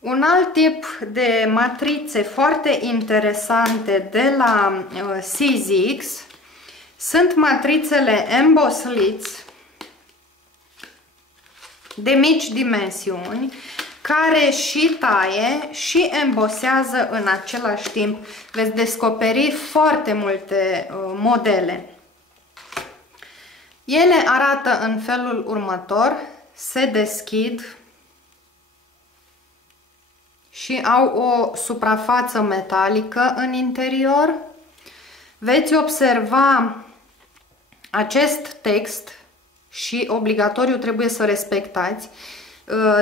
Un alt tip de matrițe foarte interesante de la Sizzix sunt matrițele embossliți de mici dimensiuni, care și taie și embosează în același timp. Veți descoperi foarte multe modele. Ele arată în felul următor, se deschid și au o suprafață metalică în interior. Veți observa acest text și obligatoriu trebuie să respectați.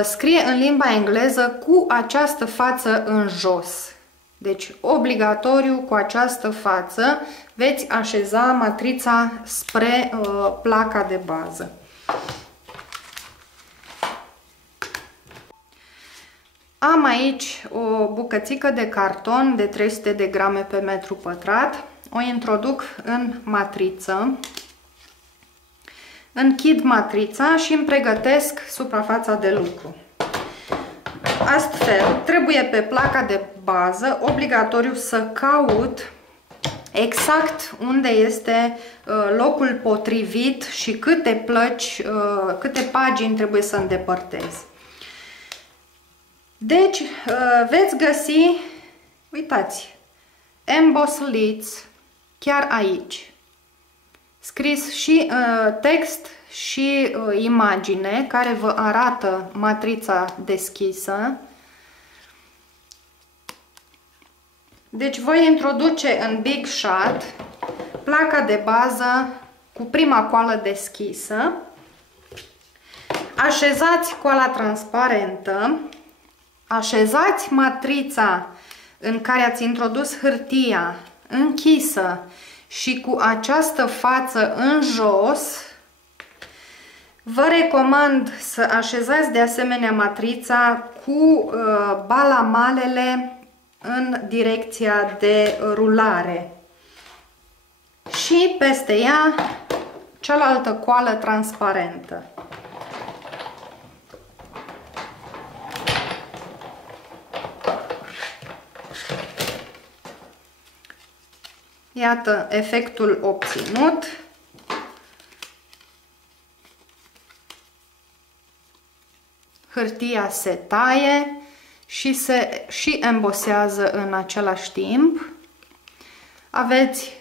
Scrie în limba engleză cu această față în jos. Deci, obligatoriu cu această față veți așeza matrița spre placa de bază. Am aici o bucățică de carton de 300 de grame pe metru pătrat. O introduc în matriță. Închid matrița și îmi pregătesc suprafața de lucru. Astfel, trebuie pe placa de bază obligatoriu să caut exact unde este locul potrivit și câte plăci, câte pagini trebuie să îndepărtez. Deci, veți găsi, uitați, embossliți chiar aici. Scris și text și imagine care vă arată matrița deschisă. Deci voi introduce în Big Shot placa de bază cu prima coală deschisă. Așezați coala transparentă. Așezați matrița în care ați introdus hârtia închisă și cu această față în jos. Vă recomand să așezați de asemenea matrița cu balamalele în direcția de rulare și peste ea cealaltă coală transparentă. Iată efectul obținut. Hârtia se taie și se și embosează în același timp. Aveți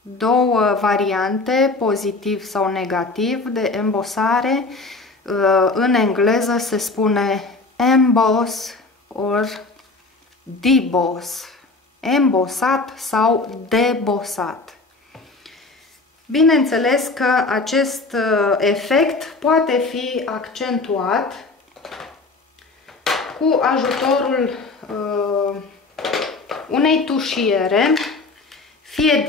două variante, pozitiv sau negativ, de embosare. În engleză se spune emboss or deboss. Embosat sau debosat. Bineînțeles că acest efect poate fi accentuat cu ajutorul unei tușiere, fie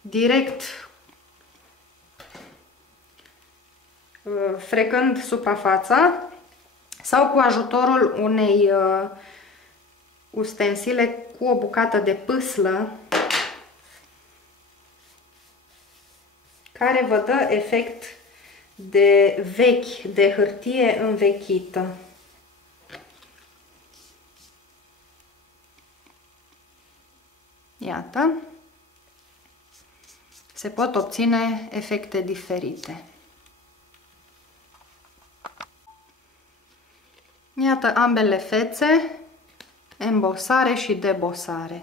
direct frecând suprafața, sau cu ajutorul unei ustensile cu o bucată de pâslă care vă dă efect de vechi, de hârtie învechită. Iată, se pot obține efecte diferite. Iată ambele fețe, embosare și debosare.